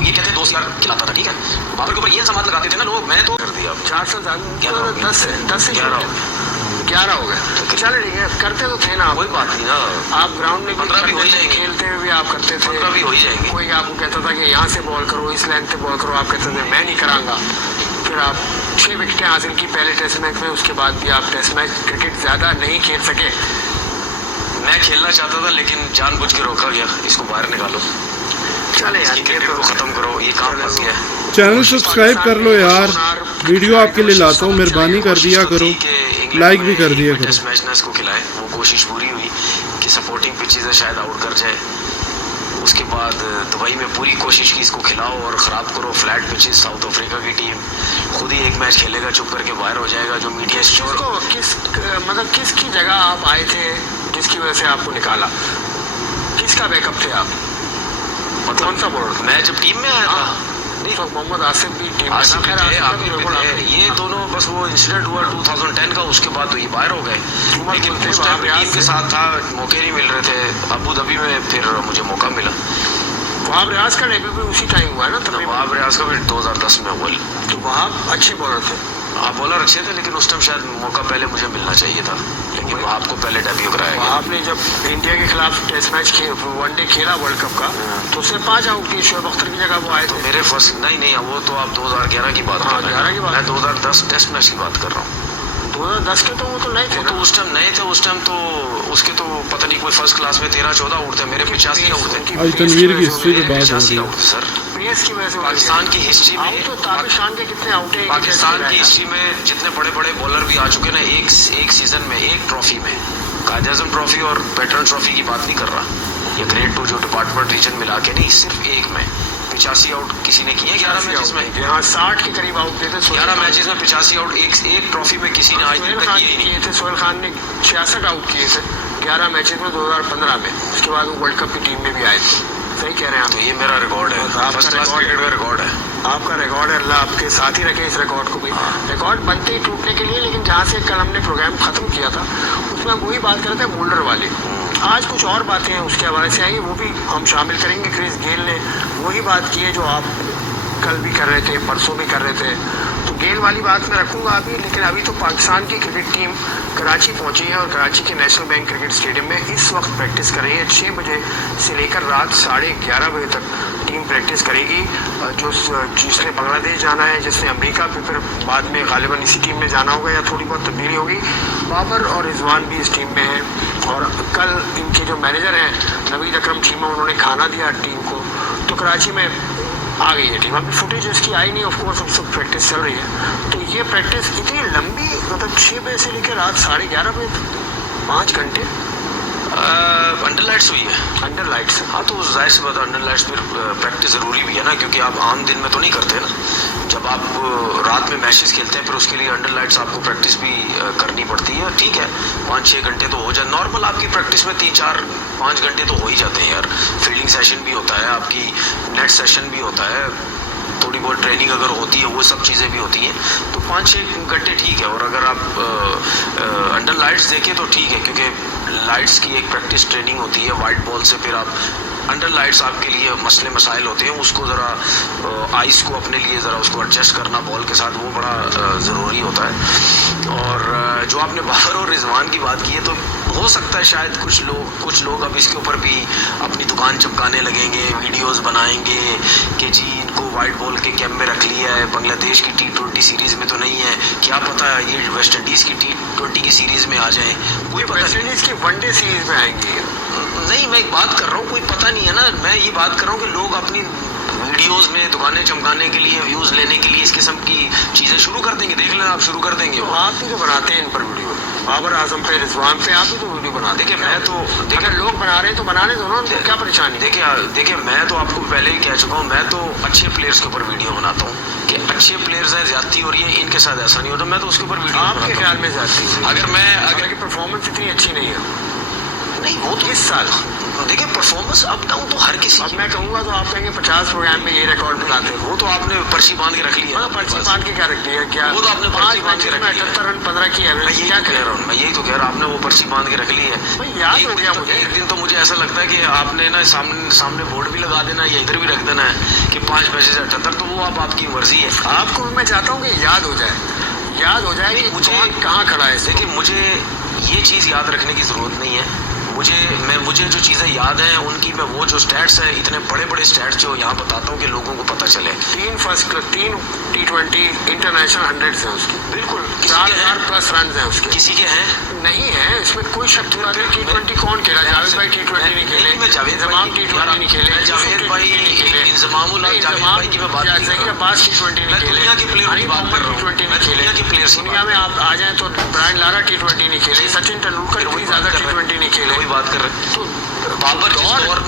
हूँ, ये कहते हैं दोस्त यार खिलाता था, ठीक है। बाबर के ऊपर ये इल्जाम लगाते थे ना लोग, मैं तो कर दिया 4 साल 10 से 11 हो गए। चलो ठीक है, करते तो थे ना, कोई बात नहीं ना, आप ग्राउंड में 15 भी हो ही जाएंगे, खेलते हुए भी आप करते थे, 15 भी हो ही जाएंगे। कोई आपको कहता था कि यहाँ से बॉल करो, इस लाइन से बॉल करो, आप कहते थे मैं नहीं कराऊंगा। फिर आप 6 विकेटें हासिल की पहले टेस्ट मैच में, उसके बाद भी आप टेस्ट मैच क्रिकेट ज़्यादा नहीं खेल सके। मैं खेलना चाहता था लेकिन जानबूझ के रोका गया, इसको बाहर निकालो, चले यार क्रिकेट को खत्म करो, ये काम फंस गया। चैनल सब्सक्राइब कर लो यार, वीडियो आपके लिए लाता हूँ, मेहरबानी कर दिया करो, लाइक भी कर दिया करो। टेस्ट मैच ना इसको खिलाए, वो कोशिश पूरी हुई कि सपोर्टिंग पिचेस है शायद आउट कर जाए। उसके बाद दुबई में पूरी कोशिश की इसको खिलाओ और ख़राब करो, फ्लैट पिचेस, साउथ अफ्रीका की टीम खुद ही एक मैच खेलेगा, चुप करके बाहर हो जाएगा। जो मीडिया किसकी जगह आप आए थे जिसकी वजह से आपको निकाला, किसका बैकअप थे आप, कौन सा बोर्ड? मैं जब टीम में आया था, नहीं तो मोहम्मद आसिफ भी टीम आसिफ भी थे, आबिद भी थे, ये दोनों बस वो इंसिडेंट हुआ 2010 का, उसके बाद तो ये बाहर हो गए। लेकिन उस टाइम टीम के साथ था, मौके नहीं मिल रहे थे। अबू धाबी में फिर मुझे मौका मिला। वहाँ रियाज का डेब्यू भी उसी टाइम हुआ है ना? वहाँ रियाज का भी 2010 में हुआ। तो वहाँ अच्छे बॉलर थे, हाँ बॉलर अच्छे थे, लेकिन उस टाइम शायद मौका पहले मुझे मिलना चाहिए था, लेकिन आपको पहले डेब्यू कराया गया। आपने जब इंडिया के खिलाफ टेस्ट मैच वनडे खेला वर्ल्ड कप का, तो उससे 5 आउट किए, शोएब अख्तर की जगह वो आए तो थे। मेरे फर्स्ट नहीं वो तो आप 2011 की बात कर रहे हैं, मैं 2010 टेस्ट मैच की बात कर रहा हूँ। 2010 के तो वो तो नए थे, तो उस टाइम नए थे, उस टाइम तो उसके तो पता नहीं कोई फर्स्ट क्लास में 13-14 आउट थे, मेरे 85 आउट थे। आज तनवीर की हिस्ट्री पे बात हो 85 रही है। Out sir. पेस की वजह से पाकिस्तान की हिस्ट्री में, तो पाकिस्तान के कितने आउट है पाकिस्तान की हिस्ट्री में जितने बड़े बड़े बॉलर भी आ चुके ना, एक सीजन में, एक ट्रॉफी में, कायद-ए-आज़म ट्रॉफी और पैटर्न ट्रॉफी की बात नहीं कर रहा, ये ग्रेड 2 जो डिपार्टमेंट रीजन मिला के नहीं, सिर्फ एक में 85 आउट किसी ने किए 11 मैचेस में। यहाँ 60 के करीब आउट थे 11 मैचेस में 85 आउट, एक ट्रॉफी में किसी ने आज तक किए नहीं थे। सोहेल खान ने 66 आउट किए थे 11 मैचेस में 2015 में, उसके बाद वो वर्ल्ड कप की टीम में भी आए थे। सही कह रहे हैं आप, तो ये मेरा रिकॉर्ड है, फर्स्ट क्लास क्रिकेट का रिकॉर्ड है। आपका रिकॉर्ड है, अल्लाह आपके साथ ही रखे इस रिकॉर्ड को भी। रिकॉर्ड बनते ही टूटने के लिए, लेकिन जहाँ से कल हमने प्रोग्राम खत्म किया था उसमें हम वही बात कर रहे थे बोल्डर वाली। आज कुछ और बातें हैं उसके हवाले से आएंगी, वो भी हम शामिल करेंगे। क्रिस गेल ने वही बात की है जो आप कल भी कर रहे थे, परसों भी कर रहे थे, तो गेल वाली बात मैं रखूंगा अभी। लेकिन अभी तो पाकिस्तान की क्रिकेट टीम कराची पहुंची है और कराची के नेशनल बैंक क्रिकेट स्टेडियम में इस वक्त प्रैक्टिस कर रही है। 6 बजे से लेकर रात 11:30 बजे तक टीम प्रैक्टिस करेगी। जिसने बांग्लादेश जाना है, जिसने अमेरिका फिर बाद में गालिबन इसी टीम में जाना होगा या थोड़ी बहुत तब्दीली होगी। बाबर और रिजवान भी इस टीम में हैं और कल इनके जो मैनेजर हैं नवीद अकरम चीमा, उन्होंने खाना दिया टीम को, तो कराची में आ गई है टीम। अभी फुटेज इसकी आई नहीं, ऑफकोर्स अब सब प्रैक्टिस चल रही है। तो ये प्रैक्टिस इतनी लंबी, मतलब 6 बजे से लेकर रात 11:30 बजे, 5 घंटे अंडर लाइट्स हुई है। अंडर लाइट्स, हाँ तो जाहिर सी बात है, अंडर लाइट्स फिर प्रैक्टिस ज़रूरी भी है ना, क्योंकि आप आम दिन में तो नहीं करते ना। जब आप रात में मैचेस खेलते हैं फिर उसके लिए अंडर लाइट्स आपको प्रैक्टिस भी करनी पड़ती है। ठीक है, 5-6 घंटे तो हो जाए, नॉर्मल आपकी प्रैक्टिस में 3-4-5 घंटे तो हो ही जाते हैं यार। फील्डिंग सेशन भी होता है, आपकी नेट सेशन भी होता है, थोड़ी बहुत ट्रेनिंग अगर होती है, वो सब चीज़ें भी होती हैं, तो 5-6 घंटे ठीक है। और अगर आप अंडर लाइट्स देखें तो ठीक है, क्योंकि लाइट्स की एक प्रैक्टिस ट्रेनिंग होती है, वाइट बॉल से फिर आप अंडर लाइट्स आपके लिए मसले मसाइल होते हैं, उसको ज़रा आइस को अपने लिए ज़रा उसको एडजस्ट करना बॉल के साथ, वो बड़ा ज़रूरी होता है। और जो आपने बाबर और रिजवान की बात की है, तो हो सकता है शायद कुछ लोग अब इसके ऊपर भी अपनी दुकान चमकाने लगेंगे, वीडियोस बनाएंगे कि जी इनको वाइट बॉल के कैंप में रख लिया है, बांग्लादेश की T20 सीरीज़ में तो नहीं है, क्या पता है ये वेस्ट इंडीज़ की T20 की सीरीज़ में आ जाए, कोई पता वेस्ट इंडीज़ की वनडे सीरीज में आएंगी। नहीं, मैं एक बात कर रहा हूँ, कोई पता नहीं है ना। मैं ये बात कर रहा हूँ कि लोग अपनी वीडियोस में दुकानें चमकाने के लिए, व्यूज़ लेने के लिए इस किस्म की चीज़ें शुरू कर देंगे। देख लेना, आप शुरू कर देंगे। तो आप भी तो बनाते हैं इन पर वीडियो, बाबर आजम पे, रिजवान पे आप भी तो वीडियो बनाते। देखिए मैं तो देखिए लोग बना रहे हैं तो बनाने दो ना, उनको क्या परेशानी। देखिए मैं तो आपको पहले ही कह चुका हूँ, मैं तो अच्छे प्लेयर्स के ऊपर वीडियो बनाता हूँ कि अच्छे प्लेयर्स हैं, ज्यादती हो रही है, इनके साथ ऐसा नहीं होता, मैं तो उसके ऊपर वीडियो बनाता हूँ। आपके ख्याल में ज्यादती? अगर की परफॉर्मेंस इतनी अच्छी नहीं है, नहीं वो तो इस साल देखिए परफॉर्मेंस अप डाउन तो हर किसी अब मैं कहूँगा तो आप कहेंगे 50 प्रोग्राम में ये रिकॉर्ड बनाते हैं। वो तो आपने पर्ची बांध के रख लिया, मतलब पर्ची बांध के क्या रख दिया क्या? वो तो आपने पर्ची बांध के रख लिया। 78 रन 15 की एवरेज, क्या कह रहा हूँ मैं, यही तो कह रहा हूँ, आपने वो पर्ची बांध के रख ली है। याद हो गया मुझे। एक दिन तो मुझे ऐसा लगता है कि आपने ना सामने बोर्ड भी लगा देना है या इधर भी रख देना है कि 5 मैचेस 78, तो वो आपकी मर्जी है। आपको मैं चाहता हूँ कि याद हो जाए कि मुझे कहाँ खड़ा है। देखिए मुझे ये चीज़ याद रखने की ज़रूरत नहीं है। मुझे जो चीज़ें याद हैं उनकी मैं वो जो स्टैट्स हैं, इतने बड़े बड़े स्टैट्स जो यहाँ बताता हूँ कि लोगों को पता चले। 3 T20 इंटरनेशनल 100 हैं उसकी, बिल्कुल 4000 प्लस रन हैं उसके। किसी के हैं नहीं है इसमें कोई शक नहीं। T20 कौन खेला? जावेद भाई T20 नहीं खेले, इंजमाम T20 नहीं खेले, जावेद भाई इंजमामुल जावेद भाई की मैं बात नहीं कर रहा हूँ। अब्बास T20 नहीं खेले, दुनिया के प्लेयर की बात कर रहा हूँ। T20 नहीं खेले। दुनिया के प्लेयर्स की दुनिया में आप आ जाए तो ब्रायन लारा T20 नहीं खेले, सचिन तेंदुलकर कोई ज्यादा T20 नहीं खेले। वही बात कर रहे हैं। तो बाबर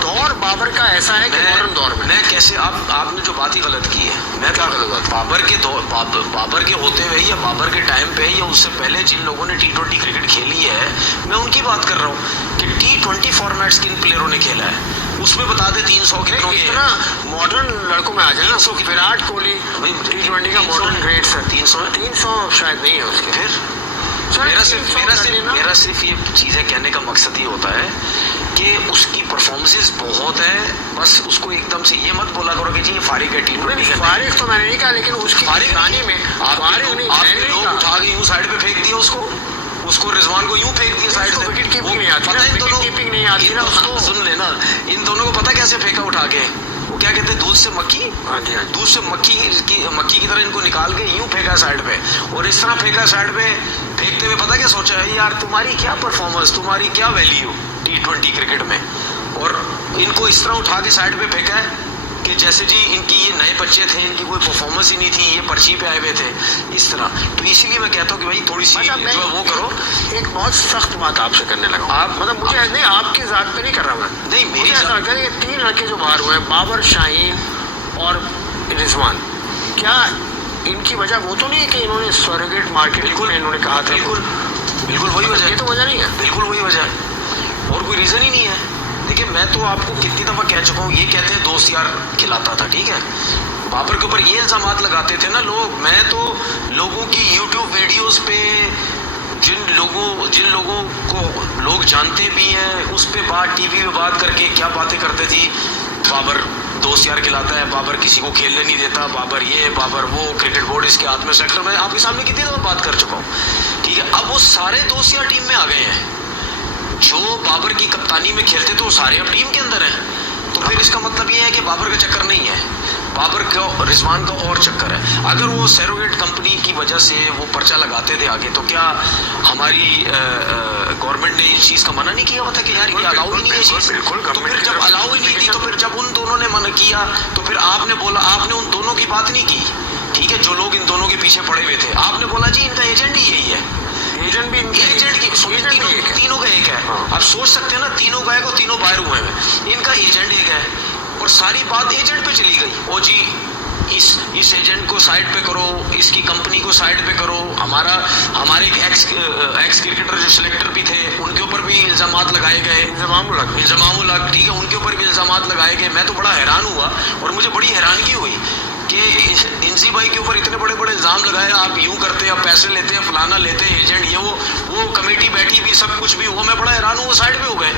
दौर बाबर का ऐसा है कि मॉडर्न दौर में मैं कैसे आपने जो बात ही गलत की है। मैं क्या गलत बात? बाबर के होते हुए या बाबर के टाइम पे या उससे पहले जिन लोगों ने T20 क्रिकेट खेली है, मैं उनकी बात कर रहा हूँ कि T20 फॉर्मेट्स किन प्लेयरों ने खेला है, उसमें बता दे 300 कितनों के। इतना मॉडर्न लड़कों में आ जाए ना, विराट कोहली T20 का मॉडर्न ग्रेड्स है। 300 शायद नहीं है उसके। फिर मेरा सिर्फ ये चीज़ें कहने का मकसद ये होता है कि उसकी परफॉर्मेंसेस बहुत है, बस उसको एकदम से ये मत बोला करो कि जी ये फारिग है T20 का। फारिग तो मैंने नहीं कहा, लेकिन उसकी निगरानी में आपने लोग उठा के यूं साइड पे फेंक दिया उसको रिजवान को यूं फेंक दिया साइड से। विकेट कीपिंग नहीं आती, पता इन दोनों कीपिंग नहीं आती ना उसको। सुन लेना, इन दोनों को पता कैसे फेंका उठा के? वो क्या कहते हैं, दूध से मक्खी। हाँ जी, दूध से मक्खी की तरह इनको निकाल के यूं फेंका साइड पे, और इस तरह फेंका साइड पे। फेंकते हुए पता क्या सोचा है, यार तुम्हारी क्या परफॉर्मेंस, तुम्हारी क्या वैल्यू T20 क्रिकेट में। और इनको इस तरह उठा के साइड पे फेंका है कि जैसे जी इनकी ये नए बच्चे थे, इनकी कोई परफॉर्मेंस ही नहीं थी, ये पर्ची पे आए हुए थे इस तरह। तो इसीलिए मैं कहता हूँ कि भाई थोड़ी सी जो वो करो। एक बहुत सख्त बात आपसे करने लगा आप, मतलब मुझे नहीं, आपकी जात पे नहीं कर रहा मैं, नहीं मेरी ऐसा लगता है कि 3 लड़के जो बाहर हुए हैं, बाबर, शाहीन और रिजवान, क्या इनकी वजह वो तो नहीं है कि इन्होंने सरोगेट मार्केटिंग में इन्होंने कहा था? बिल्कुल वही वजह है। ये तो वजह नहीं है, बिल्कुल वही वजह है, और कोई रीज़न ही नहीं है। देखिए मैं तो आपको कितनी दफ़ा कह चुका हूँ, ये कहते हैं दोस्त यार खिलाता था, ठीक है। बाबर के ऊपर ये इल्ज़ाम लगाते थे ना लोग। मैं तो लोगों की YouTube वीडियोस पे जिन लोगों को लोग जानते भी हैं, उस पे बात टीवी पे बात करके क्या बातें करते थी। बाबर दोस्त यार खिलाता है, बाबर किसी को खेलने नहीं देता, बाबर ये बाबर वो, क्रिकेट बोर्ड इसके हाथ में सेक्टर में। आपके सामने कितनी दफ़ा बात कर चुका हूँ, ठीक है। अब वो सारे दोस्त यार टीम में आ गए हैं, जो बाबर की कप्तानी में खेलते तो सारे अब टीम के अंदर हैं। तो फिर इसका मतलब ये है कि बाबर का चक्कर नहीं है, बाबर का रिजवान का और चक्कर है। अगर वो सरोगेट कंपनी की वजह से वो पर्चा लगाते थे आगे, तो क्या हमारी गवर्नमेंट ने इस चीज़ का मना नहीं किया हुआ था कि यार ये अलाउ ही नहीं है चीज़? तो फिर जब अलाउ ही नहीं थी, तो फिर जब उन दोनों ने मना किया, तो फिर आपने बोला, आपने उन दोनों की बात नहीं की, ठीक है, जो लोग इन दोनों के पीछे पड़े हुए थे। आपने बोला जी इनका एजेंट ही यही है, एजेंट भी तीनों का एक है। आप सोच सकते हैं ना, तीनों का एक और तीनों बाहर हुए हैं, इनका एजेंट एक है, और सारी बात एजेंट पे चली गई। ओ जी इस एजेंट को साइड पे करो, इसकी कंपनी को साइड पे करो। हमारे एक्स क्रिकेटर जो सिलेक्टर भी थे, उनके ऊपर भी इल्जामात लगाए गए, इंजमामुल हक, ठीक है, उनके ऊपर भी इल्जामात लगाए गए। मैं तो बड़ा हैरान हुआ, और मुझे बड़ी हैरानगी हुई कि इंसी भाई के ऊपर इतने बड़े बड़े इल्ज़ाम लगाए, आप यूं करते हैं, आप पैसे लेते हैं, फलाना लेते हैं, एजेंट ये वो कमेटी बैठी भी, सब कुछ भी हुआ। मैं बड़ा हैरान हूँ, वो साइड पे हो गए।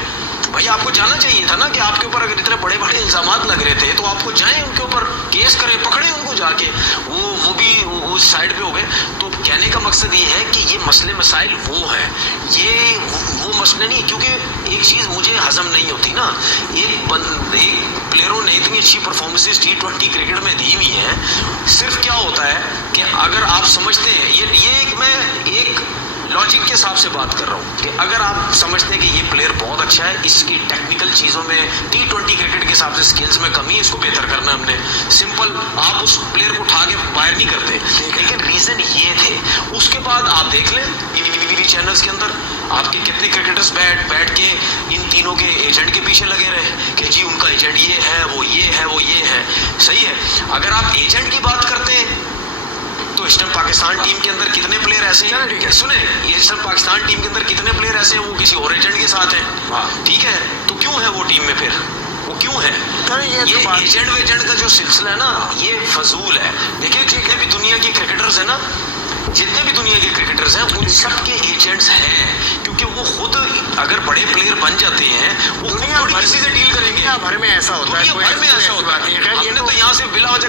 भाई आपको जाना चाहिए था ना कि आपके ऊपर अगर इतने बड़े बड़े इल्ज़ामात लग रहे थे, तो आपको जाएं उनके ऊपर केस करें, पकड़े उनको जाके। वो भी उस साइड पे हो गए। तो कहने का मकसद ये है कि ये मसले मसाइल वो है, ये वो मसले नहीं। क्योंकि एक चीज़ मुझे हजम नहीं होती ना, एक प्लेयरों ने इतनी अच्छी परफॉर्मेंसेस T20 क्रिकेट में दी हुई हैं, सिर्फ क्या होता है कि अगर आप समझते हैं, ये मैं एक लॉजिक के हिसाब से बात कर रहा हूँ कि अगर आप समझते हैं कि ये प्लेयर बहुत अच्छा है, इसकी टेक्निकल चीज़ों में T20 क्रिकेट के हिसाब से स्किल्स में कमी है, इसको बेहतर करना हमने, सिंपल, आप उस प्लेयर को उठा के बाहर नहीं करते। लेकिन रीज़न ये थे। उसके बाद आप देख लें टीवी चैनल्स के अंदर आपके कितने क्रिकेटर्स बैठ के इन तीनों के एजेंट के पीछे लगे रहे कि जी उनका एजेंट ये है, वो ये है, वो ये है। सही है, अगर आप एजेंट की बात करते तो तो इस टाइम पाकिस्तान टीम के अंदर कितने प्लेयर ऐसे चलो ठीक है। हैं, सुने, ये इस टाइम पाकिस्तान टीम के अंदर कितने प्लेयर ऐसे हैं वो किसी और एजेंट के साथ हैं, हाँ। ठीक है, तो क्यों है वो टीम में फिर, वो क्यों है? चलो ये तो बात एजेंट वेजेंट का जो सिलसिला है ना, ये फजूल है। देखिए जितने भी दुनिया के क्रिकेटर्स हैं ना, जितने भी दुनिया के क्रिकेटर्स हैं उन सब के एजेंट्स हैं, क्योंकि वो खुद अगर बड़े प्लेयर बन जाते हैं वो खुद दुनिया थोड़ी भर किसी से डील करेंगे। दुनिया भर में ऐसा होता है, दुनिया कोई भर में ऐसी ऐसा होता बात नहीं है। खैर, ये हमने तो तो यहाँ से बिला वजह